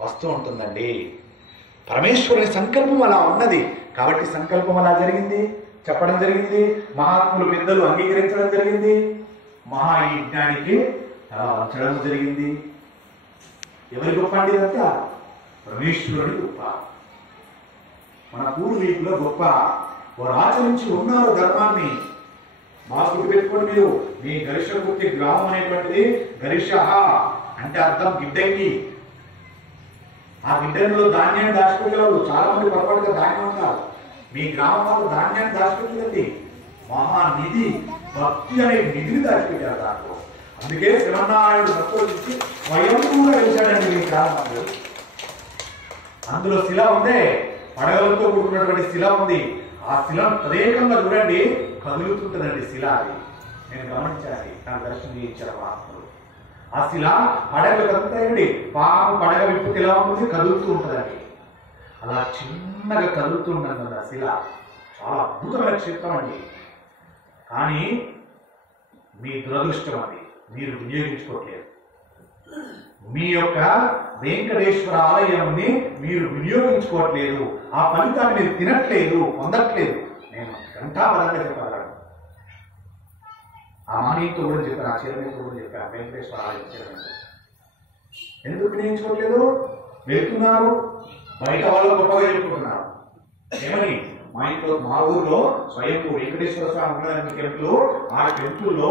వస్తూ ఉంటుందండి. పరమేశ్వరుని సంకల్పం అలా ఉన్నది కాబట్టి సంకల్పం అలా జరిగింది, చెప్పడం జరిగింది, మహాత్ములు పెద్దలు అంగీకరించడం జరిగింది, మహాయజ్ఞానికి అలా వంచడం జరిగింది. ఎవరి గొప్ప అండి ఇదంతా? పరమేశ్వరుడి గొప్ప. మన పూర్వీకుల గొప్ప. వారు ఆచరించి ఉన్నారు ధర్మాన్ని. మా గుర్తుపెట్టుకోండి మీరు, మీ గరిషకుర్తి గ్రామం అనేటువంటిది గరిష అంటే అర్థం గిడ్డంగి. ఆ గిడ్డంగిలో ధాన్యాన్ని దాచిపెట్టేవాళ్ళు. చాలా మంది పొరపాటుగా ధాన్యం ఉన్నారు. మీ గ్రామం వాళ్ళు ధాన్యాన్ని దాచిపెట్టిందండి. మహానిధి, భక్తి అనే నిధిని దాచిపెట్టారు దాంట్లో. అందుకే శ్రీమన్నారాయణుడు సంతోషించి స్వయంగా వెలిచాడండి మీ గ్రామంలో. అందులో శిల ఉందే, పడగలతో కూడుకున్నటువంటి శిల ఉంది. ఆ శిలను తదేకంగా చూడండి, కదులుతుంటుందండి శిల. అది నేను గమనించాలి, నాకు దర్శనం చేయించారు మహాత్ములు. ఆ శిల పడగలు కదులుతాయండి. పాము పడగ విప్పు ఎలా ఉంటుంది, కదులుతూ ఉంటుందండి. అలా చిన్నగా కదులుతూ ఉంటుంది ఆ శిల. చాలా అద్భుతమైన క్షేత్రం అండి. కానీ మీ దురదృష్టం అది, మీరు వినియోగించుకోవట్లేదు. మీ యొక్క వెంకటేశ్వర ఆలయాన్ని మీరు వినియోగించుకోవట్లేదు. ఆ ఫలితాన్ని మీరు తినట్లేదు, పొందట్లేదు. నేను ఘంటాపరంగా చెప్పగలను. ఆ మానీతో కూడా చెప్పాను, ఆ చైర్మన్తో కూడా చెప్పాను. వెంకటేశ్వర ఆలయం చైర్మన్ ఎందుకు వినియోగించుకోవట్లేదు? వెళ్తున్నారు, బయట వాళ్ళు గొప్పగా చెప్పుకుంటున్నారు. ఏమని? మా ఊర్లో స్వయంభూ వెంకటేశ్వర స్వామి ఉన్నదని టెంపుల్, ఆ టెంపుల్లో